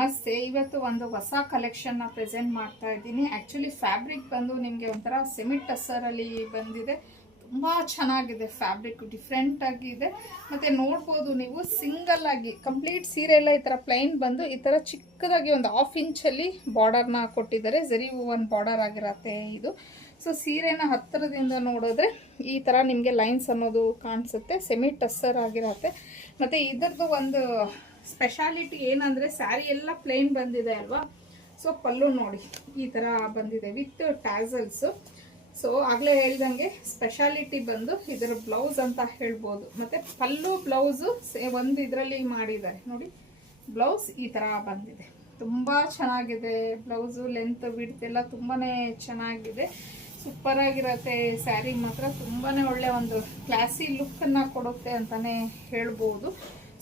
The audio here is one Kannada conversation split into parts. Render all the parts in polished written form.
ನಮಸ್ತೆ. ಇವತ್ತು ಒಂದು ಹೊಸ ಕಲೆಕ್ಷನ್ ಪ್ರೆಸೆಂಟ್ ಮಾಡ್ತಾ ಇದ್ದೀನಿ. ಆಕ್ಚುಲಿ ಫ್ಯಾಬ್ರಿಕ್ ಬಂದು ನಿಮಗೆ ಒಂಥರ ಸೆಮಿ ಟಸರ್ ಅಲ್ಲಿ ಬಂದಿದೆ. ತುಂಬಾ ಚೆನ್ನಾಗಿದೆ, ಫ್ಯಾಬ್ರಿಕ್ ಡಿಫ್ರೆಂಟ್ ಆಗಿದೆ. ಮತ್ತೆ ನೋಡ್ಬೋದು ನೀವು ಸಿಂಗಲ್ ಆಗಿ ಕಂಪ್ಲೀಟ್ ಸೀರೆ ಎಲ್ಲ ಈ ತರ ಪ್ಲೈನ್ ಬಂದು ಈ ತರ ಚಿಕ್ಕದಾಗಿ ಒಂದು 1/2 ಇಂಚ್ ಅಲ್ಲಿ ಬಾರ್ಡರ್ನ ಕೊಟ್ಟಿದ್ದಾರೆ. ಜರಿ ಹೂವನ್ ಬಾರ್ಡರ್ ಆಗಿರತ್ತೆ ಇದು. ಸೊ ಸೀರೆನ ಹತ್ತಿರದಿಂದ ನೋಡಿದ್ರೆ ಈ ತರ ನಿಮಗೆ ಲೈನ್ಸ್ ಅನ್ನೋದು ಕಾಣಿಸುತ್ತೆ. ಸೆಮಿ ಟಸರ್ ಆಗಿರತ್ತೆ. ಮತ್ತೆ ಇದರದ್ದು ಒಂದು ಸ್ಪೆಷಾಲಿಟಿ ಏನಂದ್ರೆ ಸ್ಯಾರಿ ಎಲ್ಲ ಪ್ಲೇನ್ ಬಂದಿದೆ ಅಲ್ವಾ. ಸೊ ಪಲ್ಲು ನೋಡಿ ಈ ತರ ಬಂದಿದೆ ವಿತ್ ಟ್ಯಾಸಲ್ಸ್. ಸೊ ಆಗ್ಲೇ ಹೇಳ್ದಂಗೆ ಸ್ಪೆಷಾಲಿಟಿ ಬಂದು ಇದರ ಬ್ಲೌಸ್ ಅಂತ ಹೇಳ್ಬೋದು. ಮತ್ತೆ ಪಲ್ಲು ಬ್ಲೌಸ್ ಒಂದು ಇದರಲ್ಲಿ ಮಾಡಿದ್ದಾರೆ ನೋಡಿ. ಬ್ಲೌಸ್ ಈ ತರ ಬಂದಿದೆ, ತುಂಬಾ ಚೆನ್ನಾಗಿದೆ. ಬ್ಲೌಸು ಲೆಂತ್ ವಿಡ್ತ್ ಎಲ್ಲ ತುಂಬಾನೇ ಚೆನ್ನಾಗಿದೆ. ಸೂಪರ್ ಆಗಿರತ್ತೆ ಸ್ಯಾರಿ ಮಾತ್ರ. ತುಂಬಾನೇ ಒಳ್ಳೆ ಒಂದು ಕ್ಲಾಸಿ ಲುಕ್ ಅನ್ನ ಕೊಡುತ್ತೆ ಅಂತಾನೆ ಹೇಳ್ಬೋದು.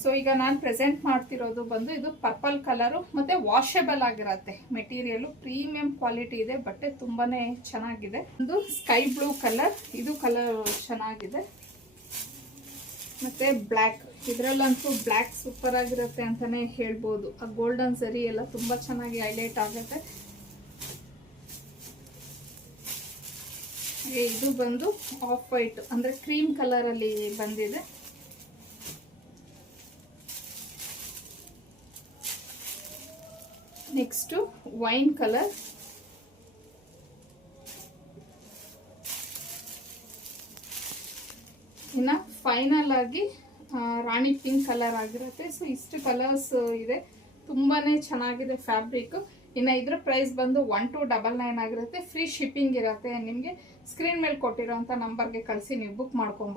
ಸೊ ಈಗ ನಾನು ಪ್ರೆಸೆಂಟ್ ಮಾಡ್ತಿರೋದು ಬಂದು ಇದು ಪರ್ಪಲ್ ಕಲರು ಮತ್ತೆ ವಾಷಬಲ್ ಆಗಿರತ್ತೆ. ಮೆಟೀರಿಯಲ್ ಪ್ರೀಮಿಯಂ ಕ್ವಾಲಿಟಿ ಇದೆ. ಬಟ್ಟೆ ತುಂಬಾನೇ ಚೆನ್ನಾಗಿದೆ. ಒಂದು ಸ್ಕೈ ಬ್ಲೂ ಕಲರ್, ಇದು ಕಲರ್ ಚೆನ್ನಾಗಿದೆ. ಮತ್ತೆ ಬ್ಲ್ಯಾಕ್, ಇದ್ರಲ್ಲಂತೂ ಬ್ಲ್ಯಾಕ್ ಸೂಪರ್ ಆಗಿರತ್ತೆ ಅಂತಾನೆ ಹೇಳ್ಬೋದು. ಆ ಗೋಲ್ಡನ್ ಸರಿ ಎಲ್ಲ ತುಂಬಾ ಚೆನ್ನಾಗಿ ಹೈಲೈಟ್ ಆಗುತ್ತೆ. ಇದು ಬಂದು ಆಫ್ ವೈಟ್ ಅಂದ್ರೆ ಕ್ರೀಮ್ ಕಲರ್ ಅಲ್ಲಿ ಬಂದಿದೆ. ನೆಕ್ಸ್ಟ್ ವೈನ್ ಕಲರ್, ಇನ್ನ ಫೈನಲ್ ಆಗಿ ರಾಣಿ ಪಿಂಕ್ ಕಲರ್ ಆಗಿರುತ್ತೆ. ಸೊ ಇಷ್ಟು ಕಲರ್ಸ್ ಇದೆ, ತುಂಬಾನೇ ಚೆನ್ನಾಗಿದೆ ಫ್ಯಾಬ್ರಿಕ್. ಇನ್ನು ಇದ್ರ ಪ್ರೈಸ್ ಬಂದು 1299 ಆಗಿರುತ್ತೆ. ಫ್ರೀ ಶಿಪ್ಪಿಂಗ್ ಇರುತ್ತೆ. ನಿಮಗೆ ಸ್ಕ್ರೀನ್ ಮೇಲೆ ಕೊಟ್ಟಿರೋಂಥ ನಂಬರ್ಗೆ ಕಳಿಸಿ ನೀವು ಬುಕ್ ಮಾಡ್ಕೊಬಹುದು.